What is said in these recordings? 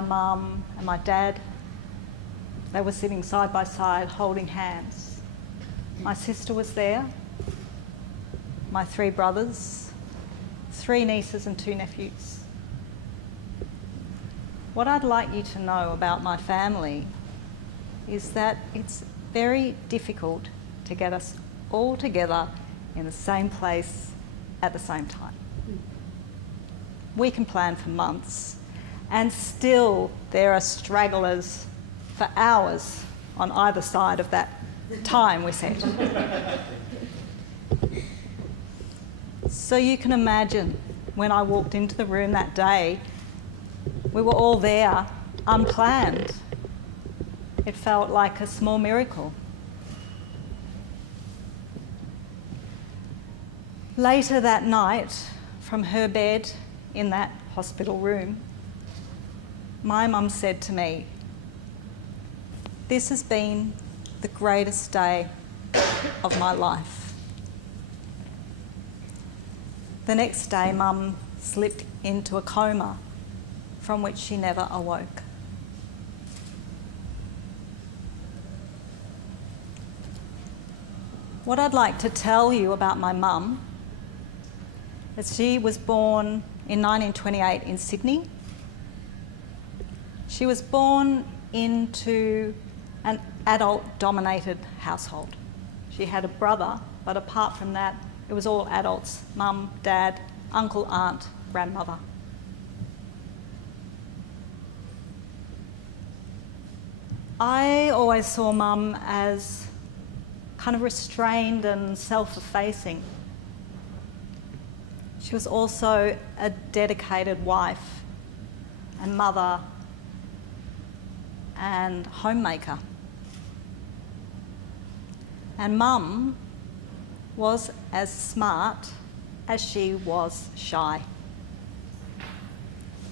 my mum and my dad. They were sitting side by side, holding hands. My sister was there, my 3 brothers, 3 nieces and 2 nephews. What I'd like you to know about my family is that it's very difficult to get us all together in the same place at the same time. We can plan for months, and still there are stragglers for hours on either side of that time we set. So you can imagine when I walked into the room that day, we were all there, unplanned. It felt like a small miracle. Later that night, from her bed in that hospital room, my mum said to me, "This has been the greatest day of my life." The next day, Mum slipped into a coma from which she never awoke. What I'd like to tell you about my mum is she was born in 1928 in Sydney. She was born into an adult-dominated household. She had a brother, but apart from that, it was all adults: mum, dad, uncle, aunt, grandmother. I always saw mum as kind of restrained and self-effacing. She was also a dedicated wife and mother and homemaker. And Mum was as smart as she was shy.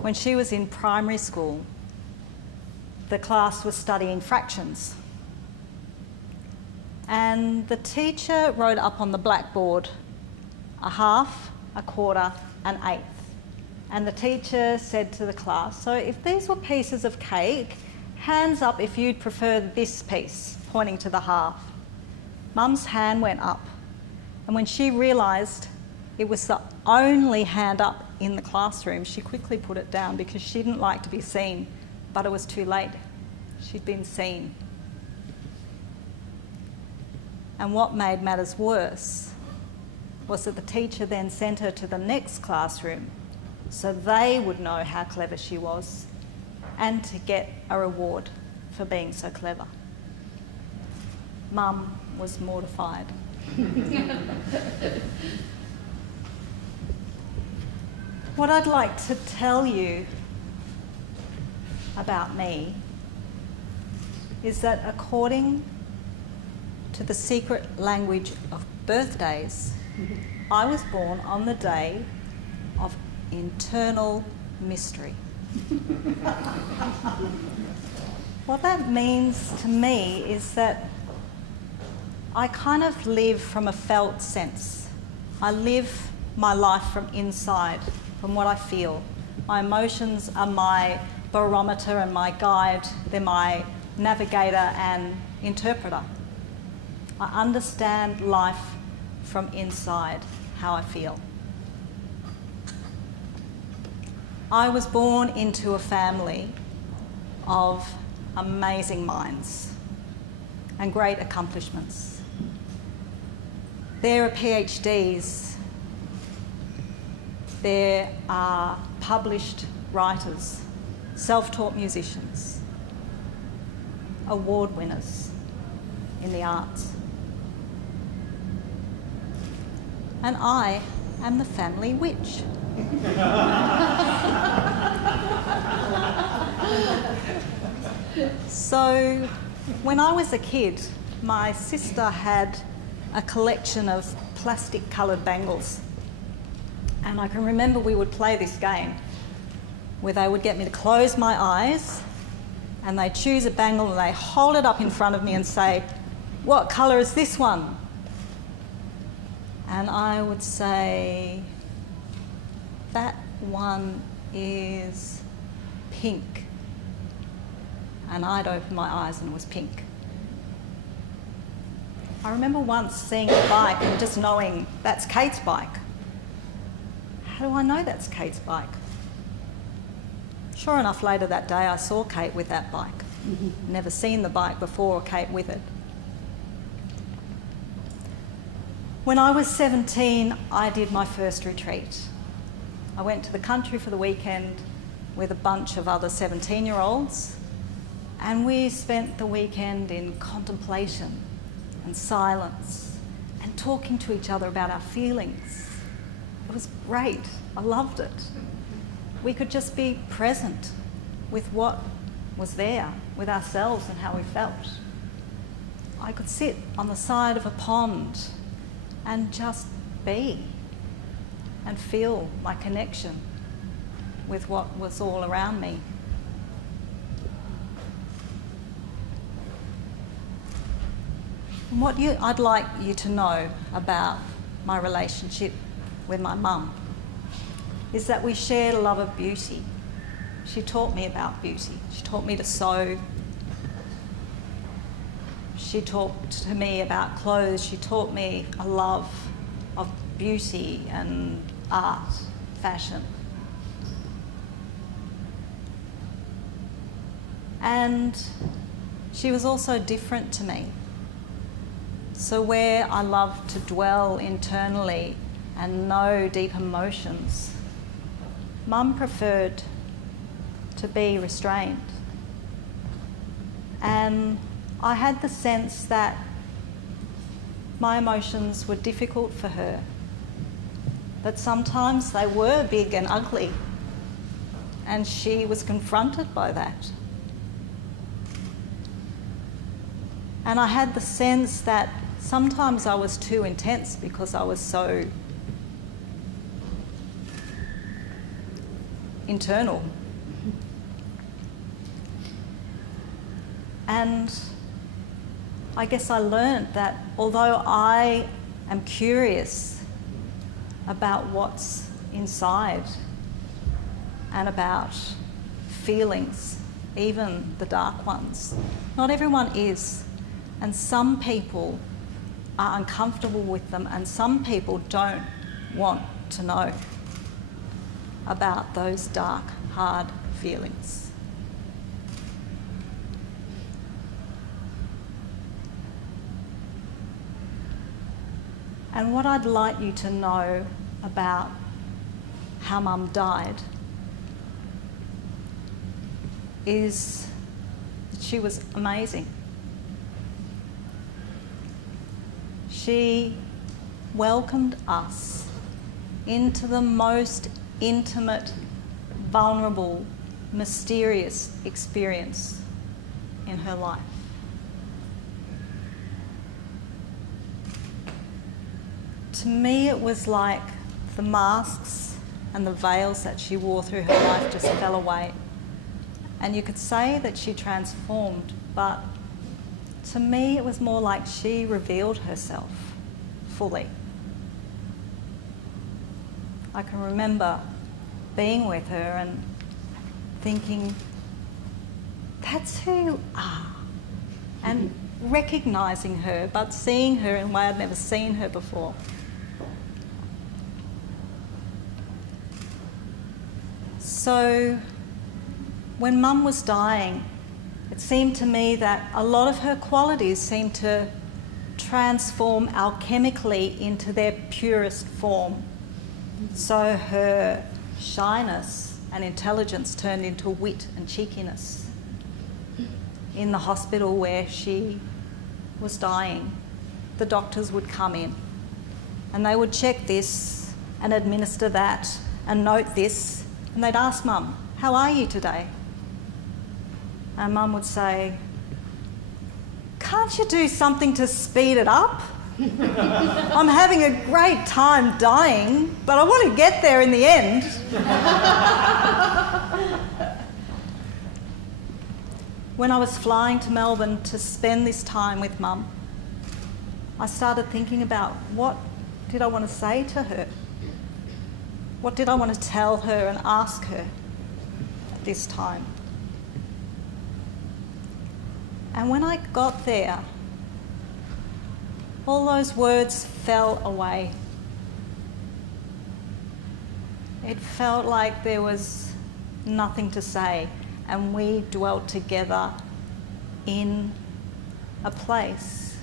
When she was in primary school, the class was studying fractions. And the teacher wrote up on the blackboard a half, a quarter, an eighth. And the teacher said to the class, "So if these were pieces of cake, hands up if you'd prefer this piece," pointing to the half. Mum's hand went up, and when she realised it was the only hand up in the classroom, she quickly put it down because she didn't like to be seen, but it was too late. She'd been seen. And what made matters worse was that the teacher then sent her to the next classroom so they would know how clever she was and to get a reward for being so clever. Mum was mortified. What I'd like to tell you about me is that according to the secret language of birthdays, I was born on the day of internal mystery. What that means to me is that I kind of live from a felt sense. I live my life from inside, from what I feel. My emotions are my barometer and my guide. They're my navigator and interpreter. I understand life from inside, how I feel. I was born into a family of amazing minds and great accomplishments. There are PhDs, there are published writers, self-taught musicians, award winners in the arts. And I am the family witch. So when I was a kid, my sister had a collection of plastic coloured bangles. And I can remember we would play this game where they would get me to close my eyes and they'd choose a bangle and they hold it up in front of me and say, "What colour is this one?" And I would say, "That one is pink." and I'd open my eyes and it was pink. I remember once seeing a bike and just knowing that's Kate's bike. How do I know that's Kate's bike? Sure enough, later that day I saw Kate with that bike. Never seen the bike before or Kate with it. When I was 17, I did my first retreat. I went to the country for the weekend with a bunch of other 17-year-olds, and we spent the weekend in contemplation and silence and talking to each other about our feelings. It was great. I loved it. We could just be present with what was there, with ourselves and how we felt. I could sit on the side of a pond and just be and feel my connection with what was all around me. And what I'd like you to know about my relationship with my mum is that we shared a love of beauty. She taught me about beauty. She taught me to sew. She talked to me about clothes. She taught me a love of beauty and art, fashion. And she was also different to me. So where I love to dwell internally and know deep emotions, Mum preferred to be restrained. And I had the sense that my emotions were difficult for her, that sometimes they were big and ugly, and she was confronted by that. And I had the sense that sometimes I was too intense because I was so internal. And I guess I learned that although I am curious about what's inside and about feelings, even the dark ones, not everyone is. And some people are uncomfortable with them, and some people don't want to know about those dark, hard feelings. And what I'd like you to know about how Mum died is that she was amazing. She welcomed us into the most intimate, vulnerable, mysterious experience in her life. To me, it was like the masks and the veils that she wore through her life just fell away. And you could say that she transformed, but to me, it was more like she revealed herself fully. I can remember being with her and thinking, that's who you are. And recognising her, but seeing her in a way I'd never seen her before. So when Mum was dying, it seemed to me that a lot of her qualities seemed to transform alchemically into their purest form. So her shyness and intelligence turned into wit and cheekiness. In the hospital where she was dying, the doctors would come in and they would check this and administer that and note this, and they'd ask Mum, "How are you today?" And Mum would say, "Can't you do something to speed it up? I'm having a great time dying, but I want to get there in the end." When I was flying to Melbourne to spend this time with Mum, I started thinking about what did I want to say to her? What did I want to tell her and ask her at this time? And when I got there, all those words fell away. It felt like there was nothing to say, and we dwelt together in a place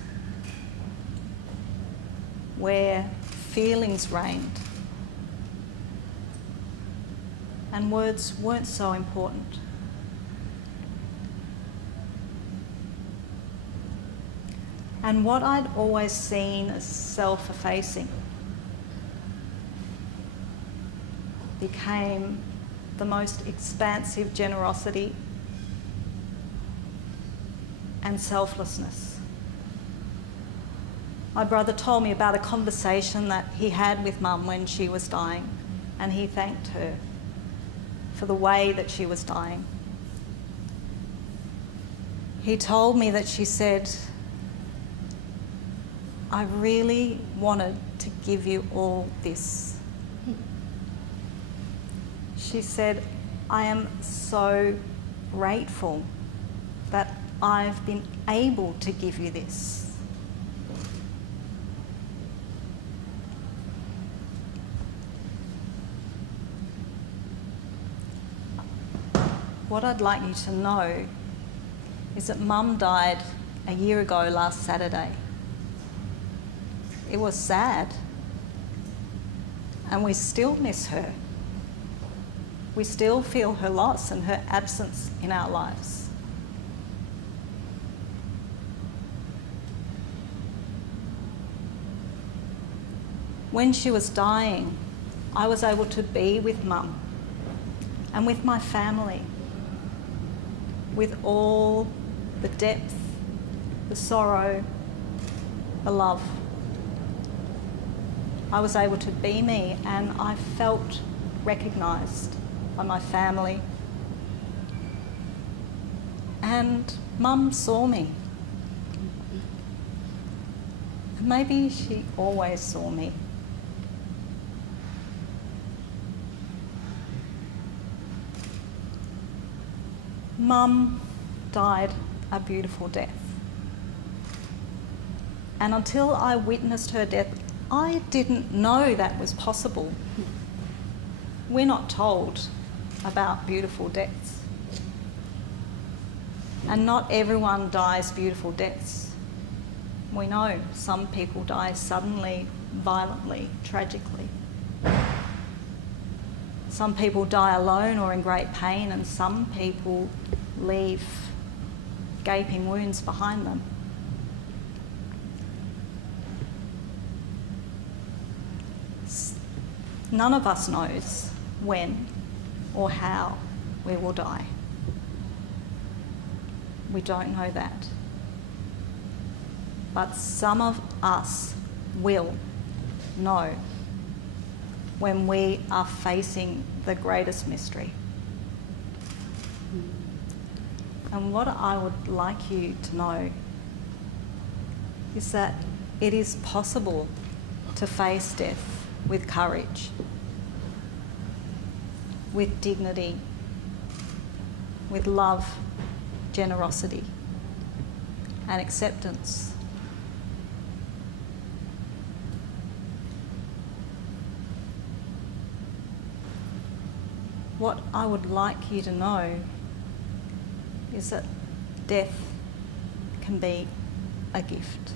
where feelings reigned and words weren't so important. And what I'd always seen as self-effacing became the most expansive generosity and selflessness. My brother told me about a conversation that he had with Mum when she was dying, and he thanked her for the way that she was dying. He told me that she said, "I really wanted to give you all this." She said, "I am so grateful that I've been able to give you this." What I'd like you to know is that Mum died a year ago last Saturday. It was sad, and we still miss her. We still feel her loss and her absence in our lives. When she was dying, I was able to be with Mum and with my family, with all the depth, the sorrow, the love. I was able to be me, and I felt recognised by my family. And Mum saw me. Maybe she always saw me. Mum died a beautiful death. And until I witnessed her death, I didn't know that was possible. We're not told about beautiful deaths. And not everyone dies beautiful deaths. We know some people die suddenly, violently, tragically. Some people die alone or in great pain, and some people leave gaping wounds behind them. None of us knows when or how we will die. We don't know that. But some of us will know when we are facing the greatest mystery. And what I would like you to know is that it is possible to face death with courage, with dignity, with love, generosity, and acceptance. What I would like you to know is that death can be a gift.